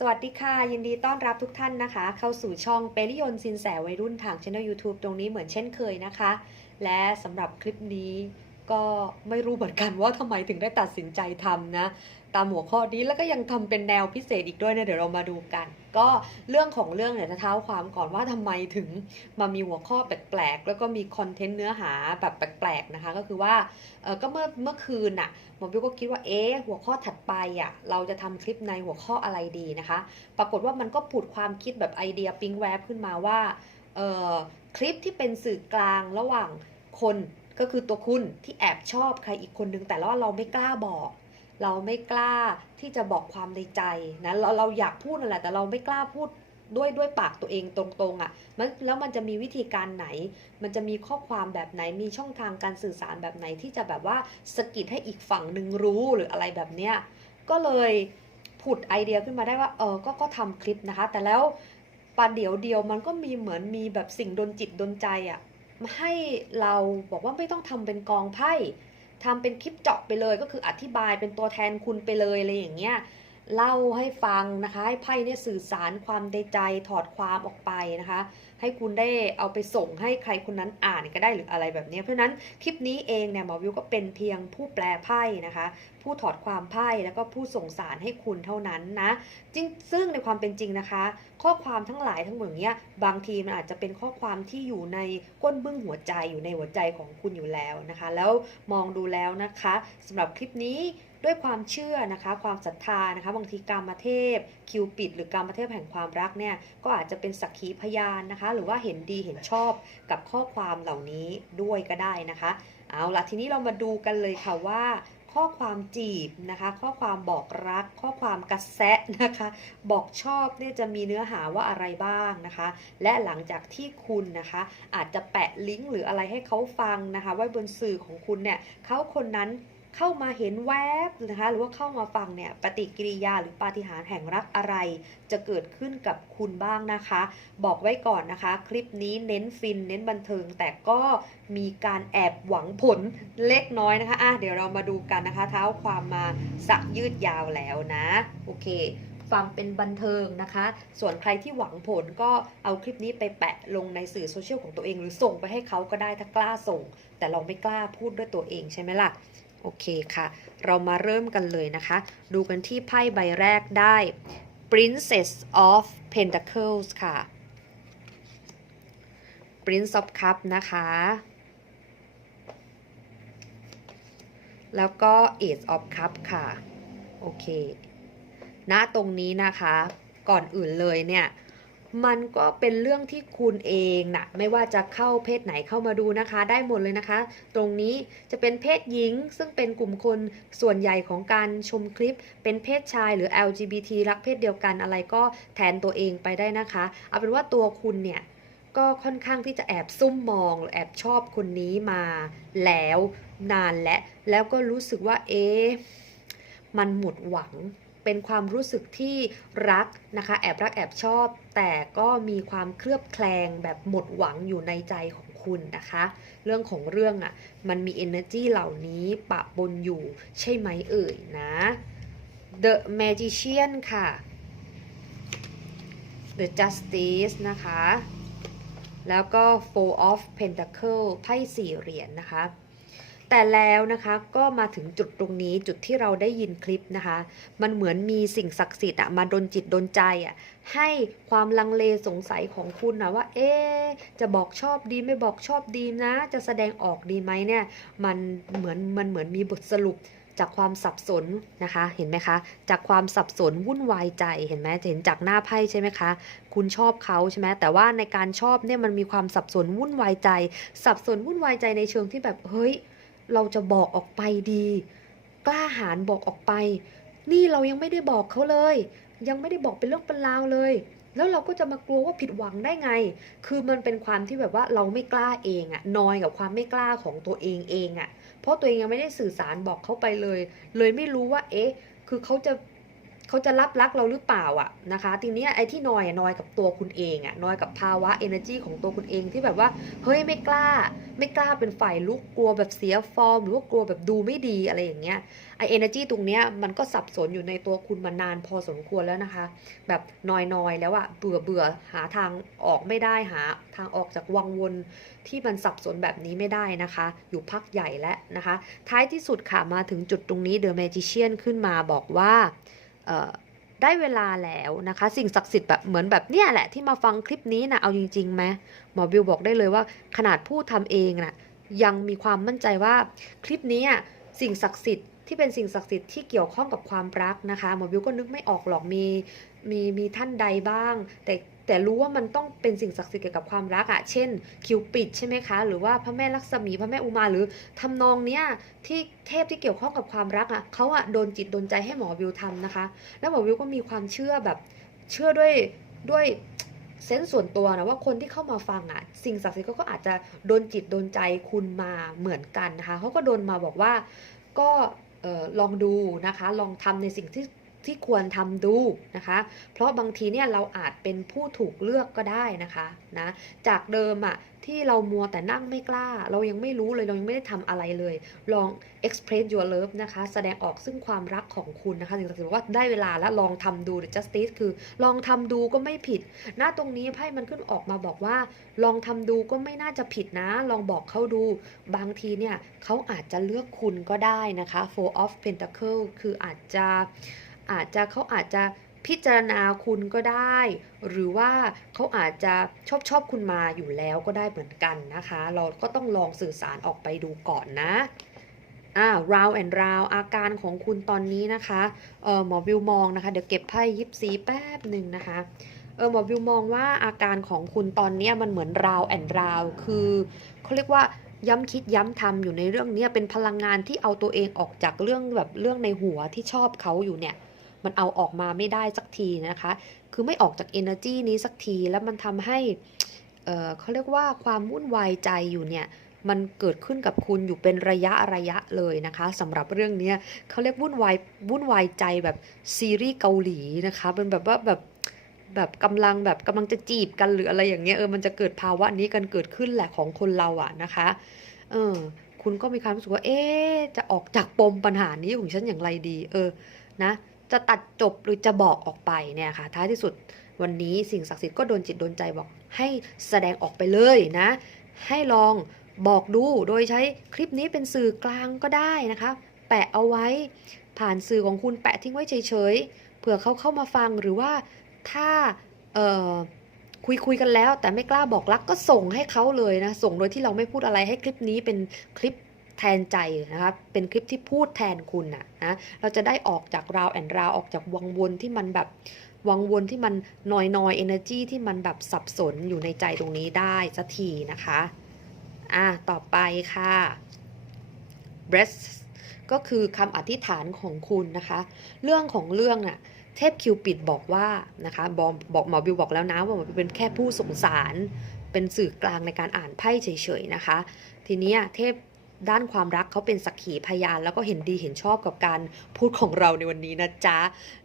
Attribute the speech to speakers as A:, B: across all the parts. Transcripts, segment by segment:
A: สวัสดีค่ะ ยินดีต้อนรับทุกท่านนะคะ เข้าสู่ช่องเปริยนสินแสวัยรุ่นทางช่อง YouTube ตรงนี้เหมือนเช่นเคยนะคะ และสำหรับคลิปนี้ ก็ไม่รู้เหมือนกันว่าทำไมถึงได้ตัดสินใจทำนะ ตามหัวข้อนี้แล้วก็ยังทำเป็นแนวพิเศษอีกด้วยนะเดี๋ยวเรามาดูกัน ก็เรื่องของเรื่องเนี่ยจะเท้าความก่อนว่าทำไมถึงมามีหัวข้อแปลกๆ แล้วก็มีคอนเทนต์เนื้อหาแบบแปลกๆนะคะ ก็คือว่าเออก็เมื่อเมื่อคืนน่ะหมอบิวก็คิดว่าเอ๊ะหัวข้อถัดไปอะเราจะทำคลิปในหัวข้ออะไรดีนะคะ ปรากฏว่ามันก็ผุดความคิดแบบไอเดียปิ๊งแวบขึ้นมาว่าเออคลิปที่เป็นสื่อกลางระหว่างคน ก็คือตัวคุณที่แอบชอบใครอีกคนนึง แต่ว่าเราไม่กล้าบอก เราไม่กล้าที่จะบอกความในใจนะเราเราอยากพูดนั่นแหละแต่เราไม่กล้าพูดด้วยด้วยปากตัวเองตรงๆอะ่ะมันแล้วมันจะมีวิธีการไหน มันจะมีข้อความแบบไหน มีช่องทางการสื่อสารแบบไหนที่จะแบบว่าสกิดให้อีกฝั่งหนึ่งรู้หรืออะไรแบบเนี้ยก็เลยผุดไอเดียขึ้นมาได้ว่าเออก็ก็ทำคลิปนะคะ แต่แล้วประเดี๋ยวเดียวมันก็มีเหมือนมีแบบสิ่งดนจิตดนใจอะ่ะ ให้เราบอกว่าไม่ต้องทำเป็นกองไพ่ทำเป็นคลิปเจาะไปเลยก็คืออธิบายเป็นตัวแทนคุณไปเลยอะไรอย่างเงี้ยเล่าให้ฟังนะคะให้ไพ่เนี่ยสื่อสารความในใจถอดความออกไปนะคะ ให้คุณได้เอาไปส่งให้ใครคนนั้นอ่านก็ได้หรืออะไรแบบนี้ เพราะฉะนั้นคลิปนี้เองเนี่ยหมอวิวก็เป็นเพียงผู้แปลไพ่นะคะ ผู้ถอดความไพ่แล้วก็ผู้ส่งสารให้คุณเท่านั้นนะจริงซึ่งในความเป็นจริงนะคะ ข้อความทั้งหลายทั้งหมดเนี้ยบางทีมันอาจจะเป็นข้อความที่อยู่ในก้นบึ้งหัวใจอยู่ในหัวใจของคุณอยู่แล้วนะคะ แล้วมองดูแล้วนะคะสำหรับคลิปนี้ ด้วยความเชื่อนะคะความศรัทธานะคะบางทีกรรมเทพคิวปิด หรือกรรมเทพแห่งความรักเนี่ยก็อาจจะเป็นสักขีพยานนะคะ หรือว่าเห็นดีเห็นชอบกับข้อความเหล่านี้ด้วยก็ได้นะคะ เอาละทีนี้เรามาดูกันเลยค่ะว่าข้อความจีบนะคะ ข้อความบอกรัก ข้อความกระแซะนะคะ บอกชอบเนี่ยจะมีเนื้อหาว่าอะไรบ้างนะคะ และหลังจากที่คุณนะคะ อาจจะแปะลิงก์หรืออะไรให้เขาฟังนะคะ ไว้บนสื่อของคุณเนี่ยเขาคนนั้น เข้ามาเห็นแวบนะคะหรือว่าเข้ามาฟังเนี่ยปฏิกิริยาหรือปาฏิหาริย์แห่งรักอะไร จะเกิดขึ้นกับคุณบ้างนะคะ บอกไว้ก่อนนะคะ คลิปนี้เน้นฟิน เน้นบันเทิง แต่ก็มีการแอบหวังผลเล็กน้อยนะคะอะเดี๋ยวเรามาดูกันนะคะ เท้าความมาสักยืดยาวแล้วนะ โอเคฟังเป็นบันเทิงนะคะ ส่วนใครที่หวังผลก็เอาคลิปนี้ไปแปะลงในสื่อโซเชียลของตัวเอง หรือส่งไปให้เขาก็ได้ถ้ากล้าส่ง แต่เราไม่กล้าพูดด้วยตัวเองใช่ไหมล่ะ โอเคค่ะ เรามาเริ่มกันเลยนะคะ ดูกันที่ไพ่ใบแรกได้ Princess of Pentacles ค่ะ Prince of Cup นะคะ แล้วก็ Ace of Cup ค่ะ โอเค ณ ตรงนี้นะคะ ก่อนอื่นเลยเนี่ย มันก็เป็นเรื่องที่คุณเองนะไม่ว่าจะเข้าเพศไหนเข้ามาดูนะคะ ได้หมดเลยนะคะ ตรงนี้จะเป็นเพศหญิง ซึ่งเป็นกลุ่มคนส่วนใหญ่ของการชมคลิป เป็นเพศชายหรือ LGBT รักเพศเดียวกันอะไรก็แทนตัวเองไปได้นะคะ เอาเป็นว่าตัวคุณเนี่ยก็ค่อนข้างที่จะแอบซุ่มมองหรือแอบชอบคนนี้มาแล้วนานและแล้วก็รู้สึกว่าเอ๊ะมันหมดหวัง เป็นความรู้สึกที่รักนะคะ แอบรักแอบชอบ แต่ก็มีความเคลือบแคลงแบบหมดหวังอยู่ในใจของคุณนะคะ เรื่องของเรื่องอะ่ะมันมี energy เหล่านี้ปะปนอยู่ใช่ไหมเอ่ยนะ The Magician ค่ะ The Justice นะคะ แล้วก็ Four of Pentacle ไพ่สี่เหรียญนะคะ แต่แล้วนะคะก็มาถึงจุดตรงนี้จุดที่เราได้ยินคลิปนะคะ มันเหมือนมีสิ่งศักดิ์สิทธิ์อะมาดนจิตดนใจอะให้ความลังเลสงสัยของคุณนะว่า เอ๊จะบอกชอบดีไม่บอกชอบดีนะ จะแสดงออกดีไหมเนี่ย มันเหมือนมันเหมือนมีบทสรุปจากความสับสนนะคะ เห็นไหมคะ จากความสับสนวุ่นวายใจ เห็นไหมจะเห็นจากหน้าไพ่ใช่ไหมคะ คุณชอบเขาใช่ไหมแต่ว่าในการชอบเนี่ยมันมีความสับสนวุ่นวายใจ สับสนวุ่นวายใจในเชิงที่แบบ เฮ้ย เราจะบอกออกไปดี กล้าหาญบอกออกไป นี่เรายังไม่ได้บอกเขาเลย ยังไม่ได้บอกเป็นเรื่องเป็นราวเลย แล้วเราก็จะมากลัวว่าผิดหวังได้ไง คือมันเป็นความที่แบบว่าเราไม่กล้าเองอะนอยกับความไม่กล้าของตัวเองเองอะเพราะตัวเองยังไม่ได้สื่อสารบอกเขาไปเลย เลยไม่รู้ว่า เอ๊ะ คือเขาจะ เขาจะรับรักเราหรือเปล่าอะนะคะ ทีนี้ไอ้ที่นอยนอยกับตัวคุณเองอะนอยกับภาวะ energy ของตัวคุณเองที่แบบว่า เฮ้ยไม่กล้า ไม่กล้าเป็นฝ่ายลุกกลัวแบบเสียฟอร์ม หรือว่ากลัวแบบดูไม่ดีอะไรอย่างเงี้ยไอ energy ตรงเนี้ยมันก็สับสนอยู่ในตัวคุณมานานพอสมควรแล้วนะคะ แบบนอยๆแล้วอะเบื่อเบื่อหาทางออกไม่ได้หา ทางออกจากวังวนที่มันสับสนแบบนี้ไม่ได้นะคะ อยู่พักใหญ่แล้วนะคะ ท้ายที่สุดค่ะมาถึงจุดตรงนี้ The Magician ขึ้นมาบอกว่า ได้เวลาแล้วนะคะ สิ่งศักดิ์สิทธิ์แบบเหมือนแบบเนี่ยแหละที่มาฟังคลิปนี้นะเอาจริงๆไหมหมอบิวบอกได้เลยว่า ขนาดผู้ทำเองนะยังมีความมั่นใจว่าคลิปนี้อะสิ่งศักดิ์สิทธิ์ที่เป็นสิ่งศักดิ์สิทธิ์ที่เกี่ยวข้องกับความรักนะคะหมอบิวก็นึกไม่ออกหรอกมีมีมีท่านใดบ้าง แต่ แต่รู้ว่ามันต้องเป็นสิ่งศักดิ์สิทธิ์เกี่ยวกับความรักอะ่ะเช่น คิวปิดใช่ไหมคะ หรือว่าพระแม่ลักษมีพระแม่อุมาหรือทำนองเนี้ยที่เทพที่เกี่ยวข้องกับความรักอะ่ะเขาอะ่ะโดนจิตโดนใจให้หมอวิวทำนะคะ แล้วหมอวิวก็มีความเชื่อแบบเชื่อด้วยด้วยเซนส์ส่วนตัวนะว่าคนที่เข้ามาฟังอะ่ะ สิ่งศักดิ์สิทธิ์ก็อาจจะโดนจิตโดนใจคุณมาเหมือนกันนะคะเขาก็โดนมาบอกว่าก็ออลองดูนะคะ ลองทำในสิ่งที่ ที่ควรทำดูนะคะ เพราะบางทีเนี่ยเราอาจเป็นผู้ถูกเลือกก็ได้นะคะนะจากเดิมอะที่เรามัวแต่นั่งไม่กล้า เรายังไม่รู้เลยเรายังไม่ได้ทำอะไรเลย ลอง express your love นะคะ แสดงออกซึ่งความรักของคุณนะคะถึงจะบอว่าได้เวลาแล้วลองทำดู the justice คือลองทำดูก็ไม่ผิดหน้าตรงนี้ไพ่มันขึ้นออกมาบอกว่า ลองทำดูก็ไม่น่าจะผิดนะ ลองบอกเขาดู บางทีเนี่ยเขาอาจจะเลือกคุณก็ได้นะคะ four of pentacle คืออาจจะ อาจจะเขาอาจจะพิจารณาคุณก็ได้ หรือว่าเขาอาจจะชอบชอบคุณมาอยู่แล้วก็ได้เหมือนกันนะคะ เราก็ต้องลองสื่อสารออกไปดูก่อนนะอ่า round and round อาการของคุณตอนนี้นะคะเออหมอวิวมองนะคะ เดี๋ยวเก็บไพ่ยิปซีแป๊บหนึ่งนะคะเออหมอวิวมองว่าอาการของคุณตอนนี้มันเหมือน round and round คือเขาเรียกว่าย้ำคิดย้ำทำอยู่ในเรื่องนี้เป็นพลังงานที่เอาตัวเองออกจากเรื่องแบบเรื่องในหัวที่ชอบเขาอยู่เนี่ย มันเอาออกมาไม่ได้สักทีนะคะ คือไม่ออกจาก energy นี้สักที แล้วมันทำให้เเขาเรียกว่าความวุ่นวายใจอยู่เนี่ยมันเกิดขึ้นกับคุณอยู่เป็นระยะระยะเลยนะคะสำหรับเรื่องนี้เขาเรียกวุ่นวายวุ่นวายใจแบบซีรีส์เกาหลีนะคะเป็นแบบว่าแบบแบบกำลังแบบกำลังจะจีบกันหรืออะไรอย่างเงี้ยเออมันจะเกิดภาวะนี้กันเกิดขึ้นแหละของคนเราอะนะคะเออคุณก็มีความรู้สึกว่าเอ๊จะออกจากปมปัญหานี้ของฉันอย่างไรดี เออนะ จะตัดจบหรือจะบอกออกไปเนี่ยค่ะท้ายที่สุดวันนี้สิ่งศักดิ์สิทธิ์ก็โดนจิตโดนใจบอกให้แสดงออกไปเลยนะ ให้ลองบอกดูโดยใช้คลิปนี้เป็นสื่อกลางก็ได้นะคะ แปะเอาไว้ผ่านสื่อของคุณแปะทิ้งไว้เฉยๆเผื่อเขาเข้ามาฟังหรือว่าถ้าคุยคุยกันแล้ว แต่ไม่กล้าบอกรักก็ส่งให้เขาเลยนะ ส่งโดยที่เราไม่พูดอะไรให้คลิปนี้เป็นคลิป แทนใจนะคะเป็นคลิปที่พูดแทนคุณนะนะเราจะได้ออกจากราวแอนราวออกจากวังวนที่มันแบบวังวนที่มันนอยนอยเอเนอร์จีที่มันแบบสับสนอยู่ในใจตรงนี้ได้สักทีนะคะอะต่อไปค่ะ breast ก็คือคำอธิษฐานของคุณนะคะ เรื่องของเรื่องน่ะเทพคิวปิดบอกว่านะคะบอกบอกหมอบิวบอกแล้วนะว่าหมอบิวเป็นแค่ผู้สงสารเป็นสื่อกลางในการอ่านไพ่เฉยๆนะคะ ทีนี้เทพ ด้านความรักเขาเป็นสักขีพยาน แล้วก็เห็นดีเห็นชอบกับการพูดของเราในวันนี้นะจ๊ะ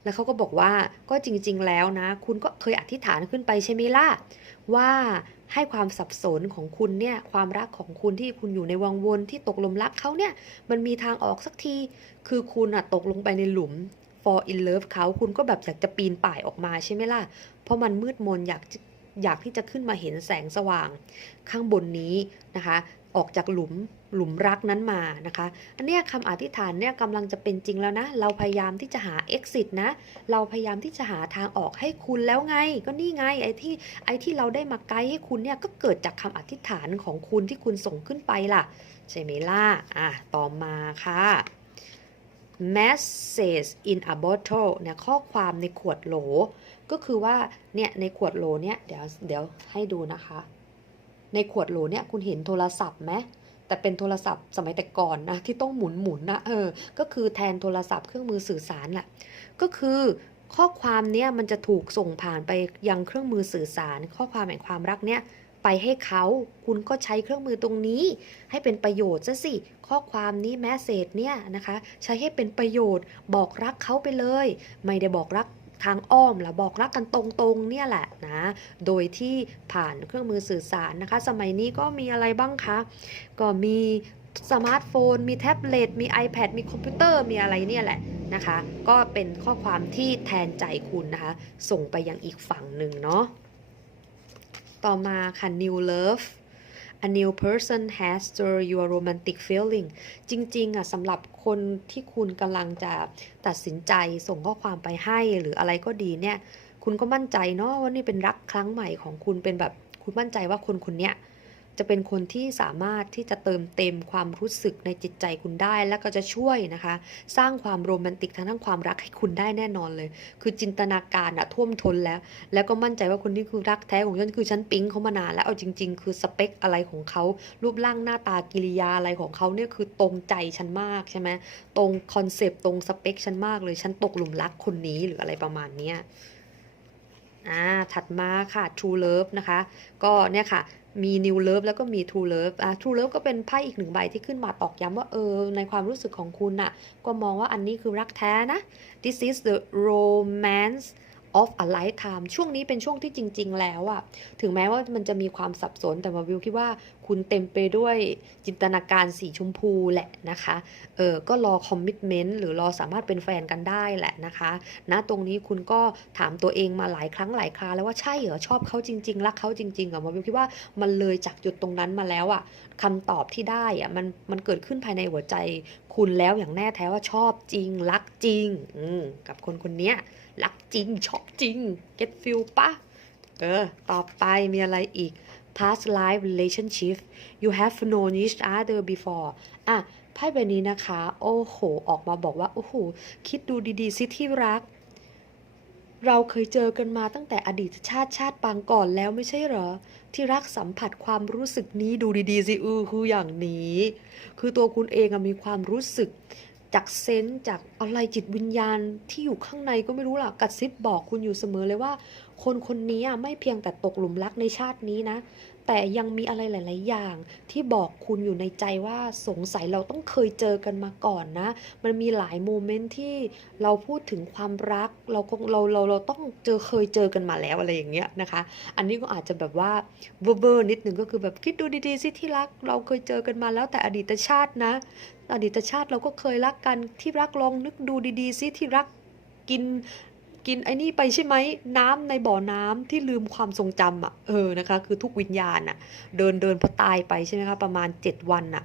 A: แล้วเขาก็บอกว่าก็จริง ๆ แล้วนะ คุณก็เคยอธิษฐานขึ้นไปใช่ไหมล่ะ ว่าให้ความสับสนของคุณเนี่ยความรักของคุณที่คุณอยู่ในวังวนที่ตกลมรักเขาเนี่ยมันมีทางออกสักที คือคุณอะตกลงไปในหลุม for in love เขาคุณก็แบบอยากจะปีนป่ายออกมาใช่ไหมล่ะ เพราะมันมืดมนอยากอยากที่จะขึ้นมาเห็นแสงสว่าง ข้างบนนี้นะคะ ออกจากหลุม หลุมรักนั้นมานะคะ อันนี้คำอธิษฐานเนี่ยกำลังจะเป็นจริงแล้วนะ เราพยายามที่จะหา exit นะ เราพยายามที่จะหาทางออกให้คุณแล้วไง ก็นี่ไงไอ้ที่ไอ้ที่เราได้มาไกด์ให้คุณเนี่ยก็เกิดจากคำอธิษฐานของคุณที่คุณส่งขึ้นไปล่ะ ใช่ไหมล่ะ อะ ต่อมาค่ะ message in a bottle เนี่ยข้อความในขวดโหล ก็คือว่าเนี่ยในขวดโหลเนี่ยเดี๋ยวเดี๋ยวให้ดูนะคะ ในขวดโหลเนี่ยคุณเห็นโทรศัพท์ไหม แต่เป็นโทรศัพท์สมัยแต่ก่อนนะที่ต้องหมุนหมุนนะเออ ก็คือแทนโทรศัพท์เครื่องมือสื่อสารแหละก็คือข้อความเนี่ยมันจะถูกส่งผ่านไปยังเครื่องมือสื่อสาร ข้อความแห่งความรักเนี่ยไปให้เขาคุณก็ใช้เครื่องมือตรงนี้ ให้เป็นประโยชน์ซะสิ ข้อความนี้แมสเซจเนี่ยนะคะ ใช้ให้เป็นประโยชน์ บอกรักเขาไปเลย ไม่ได้บอกรัก ทางอ้อมหรอบอกรักกันตรงๆเนี่ยแหละนะ โดยที่ผ่านเครื่องมือสื่อสารนะคะ สมัยนี้ก็มีอะไรบ้างคะ ก็มีสมาร์ทโฟน มีแท็บเล็ต มี iPad มีคอมพิวเตอร์ มีอะไรเนี่ยแหละนะคะ ก็เป็นข้อความที่แทนใจคุณนะคะ ส่งไปยังอีกฝั่งหนึ่งเนาะ ต่อมาค่ะ new love a new person has stirred your romantic feeling จริงๆอะสำหรับคนที่คุณกำลังจะตัดสินใจส่งข้อความไปให้หรืออะไรก็ดีเนี่ย คุณก็มั่นใจเนาะว่านี่เป็นรักครั้งใหม่ของคุณเป็นแบบคุณมั่นใจว่าคนคนเนี้ย จะเป็นคนที่สามารถที่จะเติมเต็มความรู้สึกในจิตใจคุณได้ และก็จะช่วยนะคะ สร้างความโรแมนติกทั้งทั้งความรักให้คุณได้แน่นอนเลย คือจินตนาการอะท่วมท้นแล้ว แล้วก็มั่นใจว่าคนนี้คือรักแท้ของฉันคือฉันปิ๊งเขามานานแล้วเอาจริง ๆ คือสเปคอะไรของเขารูปร่างหน้าตากิริยาอะไรของเขาเนี่ยคือตรงใจฉันมากใช่ไหมตรงคอนเซปต์ตรงสเปคฉันมากเลยฉันตกหลุมรักคนนี้หรืออะไรประมาณเนี้ยอ่าถัดมาค่ะ True Love นะคะ ก็เนี่ยค่ะ มี New Love แล้วก็มี True Love อะ True Love ก็เป็นไพ่อีกหนึ่งใบที่ขึ้นมาตอกย้ำว่าเออในความรู้สึกของคุณน่ะ ก็มองว่าอันนี้คือรักแท้นะ This is the romance of a lifetime ช่วงนี้เป็นช่วงที่จริง ๆ แล้วอะถึงแม้ว่ามันจะมีความสับสนแต่ว่าวิวคิดว่าคุณเต็มไปด้วยจินตนาการสีชมพูแหละนะคะ เออก็รอคอมมิ t เมนต์หรือรอสามารถเป็นแฟนกันได้แหละนะคะณตรงนี้คุณก็ถามตัวเองมาหลายครั้งหลายคราแล้วว่าใช่เหรอชอบเขาจริง ๆ รักเขาจริงๆเหรอมาวิวคิดว่ามันเลยจากจุดตรงนั้นมาแล้วอะคำตอบที่ได้อะมันมันเกิดขึ้นภายในหัวใจ คุณแล้วอย่างแน่แท้ว่าชอบจริงรักจริงอืกับคนคนเนี้ย รักจริงชอบจริง get feel ปะเออ ต่อไปมีอะไรอีก past life relationship you have known each other before อะไพ่ใบนี้นะคะ โอ้โห ออกมาบอกว่า โอ้โห คิดดูดีๆ สิที่รัก เราเคยเจอกันมาตั้งแต่อดีตชาติชาติปางก่อนแล้วไม่ใช่เหรอ ที่รักสัมผัสความรู้สึกนี้ดูดีๆ สิ อือคืออย่างนี้ คือตัวคุณเองมีความรู้สึก จากเซนส์จากอะไรจิตวิญญาณที่อยู่ข้างในก็ไม่รู้ล่ะกระซิบบอกคุณอยู่เสมอเลยว่า คนคนนี้อะไม่เพียงแต่ตกหลุมรักในชาตินี้นะ แต่ยังมีอะไรหลาย ๆ อย่างที่บอกคุณอยู่ในใจว่าสงสัยเราต้องเคยเจอกันมาก่อนนะ มันมีหลายโมเมนต์ที่เราพูดถึงความรักเราคงเราเราเราต้องเจอเคยเจอกันมาแล้วอะไรอย่างเงี้ยนะคะ อันนี้ก็อาจจะแบบว่าเวอร์เวอร์นิดนึงก็คือแบบคิดดูดีๆสิที่รัก เราเคยเจอกันมาแล้วแต่อดีตชาตินะ อดีตชาติเราก็เคยรักกันที่รักลองนึกดูดีๆสิที่รักกิน กินไอ้นี่ไปใช่ไหมน้ำในบ่อน้ำที่ลืมความทรงจำอะเออนะคะ คือทุกวิญญาณอะ เดินเดินพอตายไปใช่ไหมคะประมาณ 7 วันอะ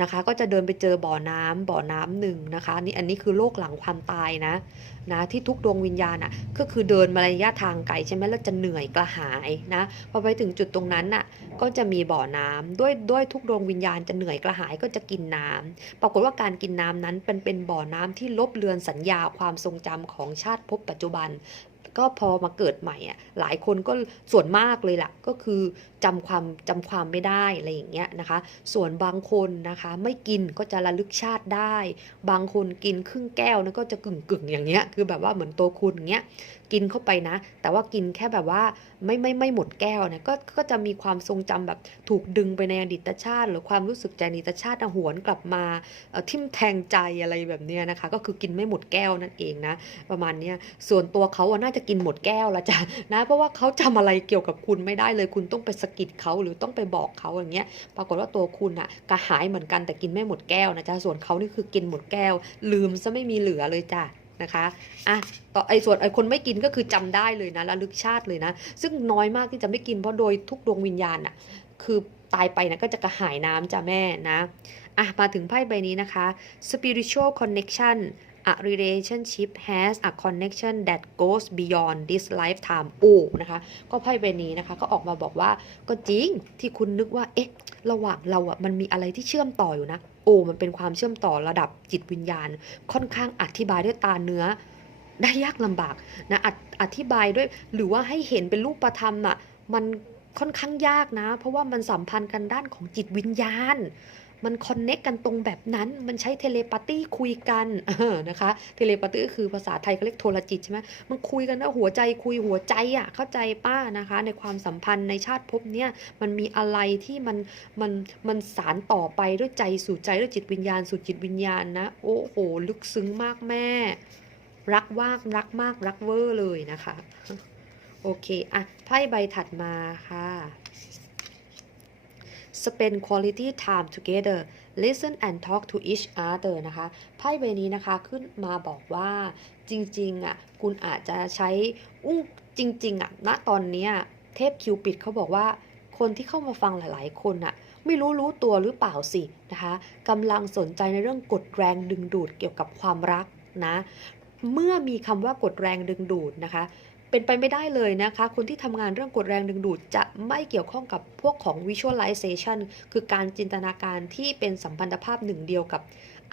A: นะคะ ก็จะเดินไปเจอบ่อน้ำบ่อน้ำหนึ่งนะคะนี่อันนี้คือโลกหลังความตายนะนะที่ทุกดวงวิญญาณอะก็คือเดินมาระยะทางไกลใช่ไหมแล้วจะเหนื่อยกระหายนะพอไปถึงจุดตรงนั้นน่ะก็จะมีบ่อน้ำด้วยด้วยทุกดวงวิญญาณจะเหนื่อยกระหายก็จะกินน้ำปรากฏว่าการกินน้ำนั้นเป็นเป็นบ่อน้ำที่ลบเลือนสัญญาความทรงจำของชาติภพปัจจุบัน ก็พอมาเกิดใหม่อะหลายคนก็ส่วนมากเลยล่ะก็คือจำความจำความไม่ได้อะไรอย่างเงี้ยนะคะ ส่วนบางคนนะคะไม่กินก็จะระลึกชาติได้ บางคนกินครึ่งแก้วนะก็จะกึ่งกึ่งอย่างเงี้ยคือแบบว่าเหมือนตัวคุณอย่างเงี้ยกินเข้าไปนะ แต่ว่ากินแค่แบบว่าไม่ไม่ไม่หมดแก้วนี่ยก็ก็จะมีความทรงจำแบบถูกดึงไปในอดีตชาติ หรือความรู้สึกใจอดีตชาติหวนกลับมาทิ่มแทงใจอะไรแบบเนี้ยนะคะ ก็คือกินไม่หมดแก้วนั่นเองนะ ประมาณเนี้ยส่วนตัวเขาอะน่าจะกินหมดแก้วละจ้ะนะเพราะว่าเขาจำอะไรเกี่ยวกับคุณไม่ได้เลย คุณต้องไปสกิดเขาหรือต้องไปบอกเขาอย่างเงี้ยปรากฏว่าตัวคุณอะกระหายเหมือนกันแต่กินไม่หมดแก้วนะจ๊ะส่วนเขานี่คือกินหมดแก้ว ลืมซะไม่มีเหลือเลยจ้ะนะคะอะต่อไอ้ส่วนไอ้คนไม่กินก็คือจำได้เลยนะระลึกชาติเลยนะ ซึ่งน้อยมากที่จะไม่กินเพราะโดยทุกดวงวิญญาณอะคือตายไปนะก็จะกระหายน้ำจ้ะแม่นะอะมาถึงไพ่ใบนี้นะคะ spiritual connection a relationship has a connection that goes beyond this lifetime โอ้นะคะ ก็ไพ่ใบนี้นะคะ ก็ออกมาบอกว่าก็จริงที่คุณนึกว่า เอ๊ะ ระหว่างเราอะมันมีอะไรที่เชื่อมต่ออยู่นะ โอ้ มันเป็นความเชื่อมต่อระดับจิตวิญญาณ ค่อนข้างอธิบายด้วยตาเนื้อได้ยากลำบากนะออธิบายด้วยหรือว่าให้เห็นเป็นรูปธรรมอะมันค่อนข้างยากนะ เพราะว่ามันสัมพันธ์กันด้านของจิตวิญญาณ มันคอนเน็กกันตรงแบบนั้น มันใช้เทเลปาตี้คุยกันนะคะ เทเลปาตี้ก็คือภาษาไทยเขาเรียกโทรจิตใช่ไหมมันคุยกันนะหัวใจคุยหัวใจอะ่ะเข้าใจป้านะคะ ในความสัมพันธ์ในชาติภพเนี้ยมันมีอะไรที่มันมันมันสารต่อไปด้วยใจสู่ใจด้วยจิตวิญญาณสู่จิตวิญญาณนะโอ้โหลึกซึ้งมากแม่ รักมากรักมากรักเวอร์เลยนะคะ โอเคอะไพ่ใบถัดมาค่ะ spend quality time together listen and talk to each other นะคะไพ่ใบนี้นะคะขึ้นมาบอกว่าจริงๆอะคุณอาจจะใช้อุ้งจริงๆอะณตอนนี้เทพคิวปิดเขาบอกว่าคนที่เข้ามาฟังหลายๆ คนอะไม่รู้รู้ตัวหรือเปล่าสินะคะกำลังสนใจในเรื่องกดแรงดึงดูดเกี่ยวกับความรักนะเมื่อมีคำว่ากดแรงดึงดูดนะคะ เป็นไปไม่ได้เลยนะคะ คนที่ทำงานเรื่องกดแรงดึงดูดจะไม่เกี่ยวข้องกับพวกของ visualization คือการจินตนาการที่เป็นสัมพันธภาพหนึ่งเดียวกับ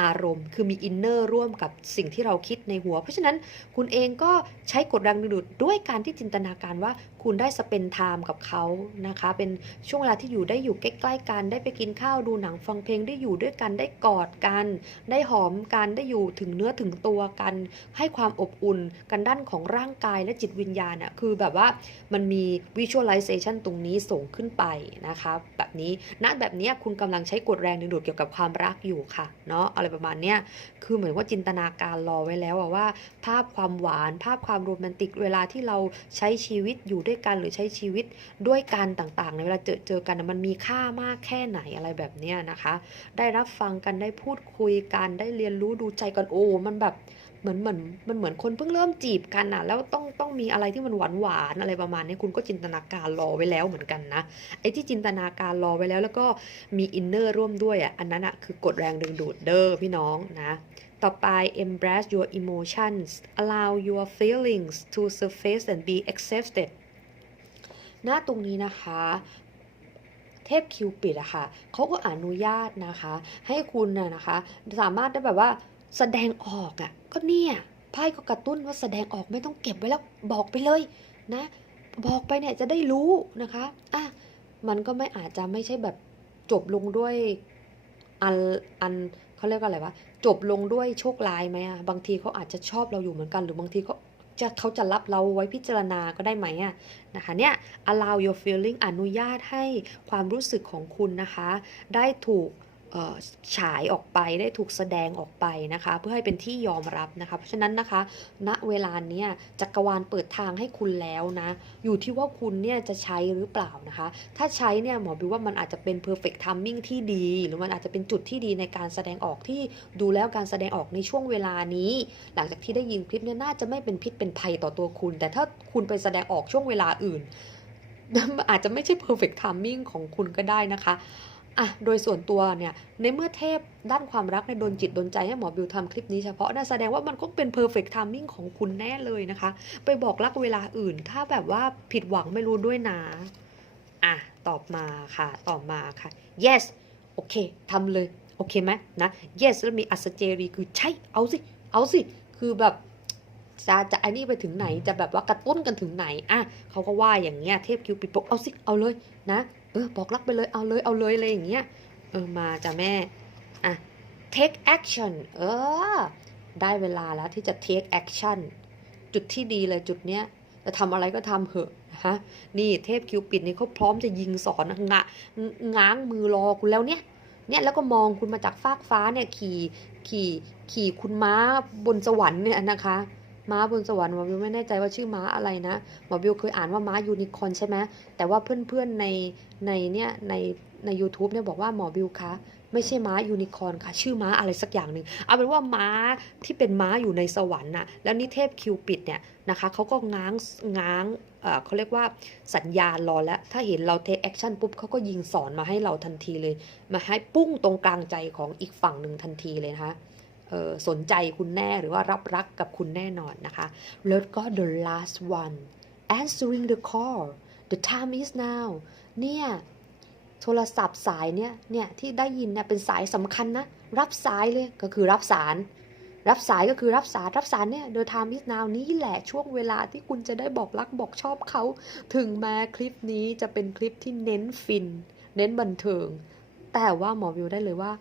A: อารมณ์ คือมีอินเนอร์ร่วมกับสิ่งที่เราคิดในหัว เพราะฉะนั้นคุณเองก็ใช้กดแรงดึงดูดด้วยการที่จินตนาการว่าคุณได้สเปนไทม์กับเขานะคะ เป็นช่วงเวลาที่อยู่ได้อยู่ใกล้ๆกันได้ไปกินข้าวดูหนังฟังเพลงได้อยู่ด้วยกันได้กอดกัน ได้หอมกันได้อยู่ถึงเนื้อถึงตัวกัน ให้ความอบอุ่นกันด้านของร่างกายและจิตวิญญาณอะคือแบบว่ามันมี visualization ตรงนี้ส่งขึ้นไปนะคะ แบบนี้ณแบบนี้คุณกำลังใช้กดแรงดึงดูดเกี่ยวกับความรักอยู่ค่ะเนาะอะไรประมาณเนี้ยคือเหมือนว่าจินตนาการรอไว้แล้วว่า ภาพความหวาน ภาพความโรแมนติกเวลาที่เราใช้ชีวิตอยู่ด้วยกันหรือใช้ชีวิตด้วยกันต่างๆ ในเวลาเจอเจอกันมันมีค่ามากแค่ไหนอะไรแบบเนี้ยนะคะ ได้รับฟังกันได้พูดคุยกันได้เรียนรู้ดูใจกันโอ้มันแบบ เหมือนเหมือนมันเหมือนคนเพิ่งเริ่มจีบกันอะแล้วต้องต้องมีอะไรที่มันหวานหวานอะไรประมาณนี้คุณก็จินตนาการรอไว้แล้วเหมือนกันนะไอ้ที่จินตนาการรอไว้แล้ว แล้วก็มีอินเนอร์ร่วมด้วยอะอันนั้นอะคือกดแรงดึงดูดเด้อพี่น้องนะต่อไป embrace your emotions allow your feelings to surface and be accepted หน้าตรงนี้นะคะเทพคิวปิดอะค่ะเขาก็อนุญาตนะคะ ให้คุณน่ะนะคะ สามารถได้แบบว่า แสดงออกอะก็เนี่ยไพ่ก็กระตุ้นว่าแสดงออกไม่ต้องเก็บไว้แล้วบอกไปเลยนะ บอกไปเนี่ยจะได้รู้นะคะอะมันก็ไม่อาจจะไม่ใช่แบบจบลงด้วยอันอันเขาเรียกว่าอะไรวะจบลงด้วยโชคร้ายไหมอะบางทีเขาอาจจะชอบเราอยู่เหมือนกัน หรือบางทีเขาจะเขาจะรับเราไว้พิจารณาก็ได้ไหมอะนะคะเนี่ย allow your feeling อนุญาตให้ความรู้สึกของคุณนะคะ ได้ถูก ฉายออกไปได้ถูกแสดงออกไปนะคะ เพื่อให้เป็นที่ยอมรับนะคะ เพราะฉะนั้นนะคะ ณเวลาเนี้ยจักรวาลเปิดทางให้คุณแล้วนะ อยู่ที่ว่าคุณเนี่ยจะใช้หรือเปล่านะคะ ถ้าใช้เนี่ยหมอบิวว่ามันอาจจะเป็น perfect timing ที่ดี หรือมันอาจจะเป็นจุดที่ดีในการแสดงออกที่ดูแล้วการแสดงออกในช่วงเวลานี้ หลังจากที่ได้ยินคลิปเนี่ยน่าจะไม่เป็นพิษเป็นภัยต่อตัวคุณ แต่ถ้าคุณไปแสดงออกช่วงเวลาอื่นอาจจะไม่ใช่ perfect timing ของคุณก็ได้นะคะ อะโดยส่วนตัวเนี่ยในเมื่อเทพด้านความรักในยโดนจิตโดนใจให้หมอบิวทำคลิปนี้เฉพาะน่าแสดงว่ามันก็เป็น perfect timing ของคุณแน่เลยนะคะ ไปบอกรักเวลาอื่น ถ้าแบบว่าผิดหวังไม่รู้ด้วยนะอะตอบมาค่ะตอบมาค่ะ yes โอเคทำเลย โอเคไหมนะ yes แล้วมีอัศเจรีคือใช่ เอาสิ เอาสิ คือแบบจะจะอ้นี่ไปถึงไหนจะแบบว่ากระตุ้นกันถึงไหนอะเขาก็ว่าอย่างเงี้ยเทพคิวปิดบอกเอาสิ เอาเลยนะ เออบอกรักไปเลยเอาเลยเอาเลยอะไรอย่างเงี้ยเออมาจ้ะแม่อะ take action เออ ได้เวลาแล้วที่จะ take action จุดที่ดีเลยจุดเนี้ยจะทำอะไรก็ทำเหอะนะคะนี่เทพคิวปิดนี่เขาพร้อมจะยิงสอนนะงะง้างมือรอคุณแล้วเนี่ยเนี่ยแล้วก็มองคุณมาจากฟากฟ้าเนี่ยขี่ขี่ขี่คุณม้าบนสวรรค์เนี่ยนะคะ ม้าบนสวรรค์หมอบิวไม่แน่ใจว่าชื่อม้าอะไรนะหมอบิวเคยอ่านว่าม้ายูนิคอร์นใช่ไหมแต่ว่าเพื่อนๆในในเนี่ยในใน u t u b e เนี่ยบอกว่าหมอบิวคะไม่ใช่ม้ายูนิคอร์นค่ะ ชื่อม้าอะไรสักอย่างหนึ่งเอาเป็นว่าม้าที่เป็นม้าอยู่ในสวรรค์น่ะแล้วนี่เทพคิวปิดเนี่ยนะคะเขาก็ง้างง้างเขาเรียกว่าสัญญาณรอแล้ว ถ้าเห็นเราเทคแอคชั่นปุ๊บเขาก็ยิงสอนมาให้เราทันทีเลย มาให้ปุ้งตรงกลางใจของอีกฝั่งหนึ่งทันทีเลยนะคะ สนใจคุณแน่หรือว่ารับรักกับคุณแน่นอนนะคะ แล้วก็ the last one answering the call the time is now เนี่ยโทรศัพท์สายเนี่ยเนี่ยที่ได้ยินเนี่ยเป็นสายสำคัญนะ รับสายเลยก็คือรับสาร รับสายก็คือรับสารรับสารเนี่ย the time is now นี้แหละช่วงเวลาที่คุณจะได้บอกรักบอกชอบเขา ถึงแม้คลิปนี้จะเป็นคลิปที่เน้นฟิน เน้นบันเทิง แต่ว่าหมอวิวได้เลยว่า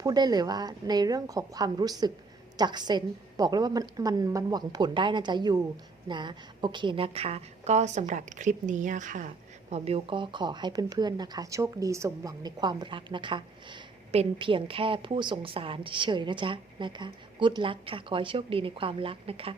A: พูดได้เลยว่าในเรื่องของความรู้สึกจากเซนส์บอกเลยว่ามันมันมันหวังผลได้นะจ๊ะอยู่นะ โอเคนะคะ ก็สำหรับคลิปนี้ค่ะ หมอบิวก็ขอให้เพื่อนๆนะคะ โชคดีสมหวังในความรักนะคะ เป็นเพียงแค่ผู้สงสารเฉยนะจ๊ะนะคะกุดลักค่ะ ขอให้โชคดีในความรักนะคะ